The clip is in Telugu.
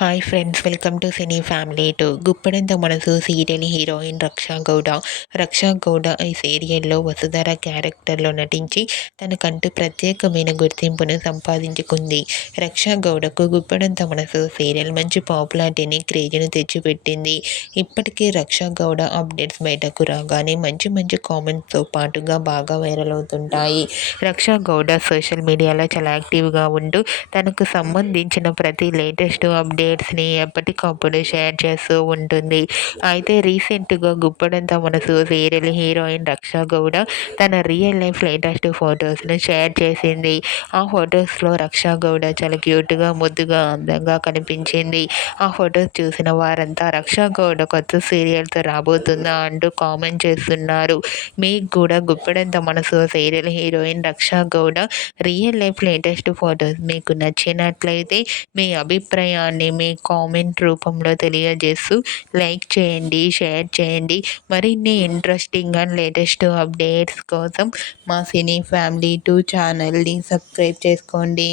Hi friends, welcome to cine family to. Guppedantha Manasu serial heroine Raksha Gowda. రక్షా గౌడ ఈ సీరియల్లో వసుధర క్యారెక్టర్లో నటించి తనకంటూ ప్రత్యేకమైన గుర్తింపును సంపాదించుకుంది. రక్షా గౌడకు గుప్పెడంత మనసు సీరియల్ మంచి పాపులారిటీని, క్రేజ్ను తెచ్చిపెట్టింది. ఇప్పటికీ రక్షా గౌడ అప్డేట్స్ బయటకు రాగానే మంచి మంచి కామెంట్స్తో పాటుగా బాగా వైరల్ అవుతుంటాయి. రక్షా గౌడ సోషల్ మీడియాలో చాలా యాక్టివ్గా ఉంటూ తనకు సంబంధించిన ప్రతి లేటెస్ట్ అప్డేట్స్ని ఎప్పటికప్పుడు షేర్ చేస్తూ ఉంటుంది. అయితే రీసెంట్గా గుప్పడంత మనసు సీరియల్ హీరోయిన్ రక్షా గౌడ తన రియల్ లైఫ్ లేటెస్ట్ ఫొటోస్ను షేర్ చేసింది. ఆ ఫొటోస్లో రక్షా గౌడ చాలా క్యూట్గా, ముద్దుగా, అందంగా కనిపించింది. ఆ ఫొటోస్ చూసిన వారంతా రక్షా గౌడ కొత్త సీరియల్తో రాబోతుందా అంటూ కామెంట్ చేస్తున్నారు. మీకు కూడా Guppedantha Manasu serial heroine Raksha Gowda real life latest photos మీకు నచ్చినట్లయితే మీ అభిప్రాయాన్ని మీ కామెంట్ రూపంలో తెలియజేస్తూ లైక్ చేయండి, షేర్ చేయండి. మరిన్ని ఇంట్రెస్టింగ్ అండ్ లేటెస్ట్ అప్డేట్స్ కోసం మా సినీ ఫ్యామిలీ 2 ఛానల్ని సబ్స్క్రైబ్ చేసుకోండి.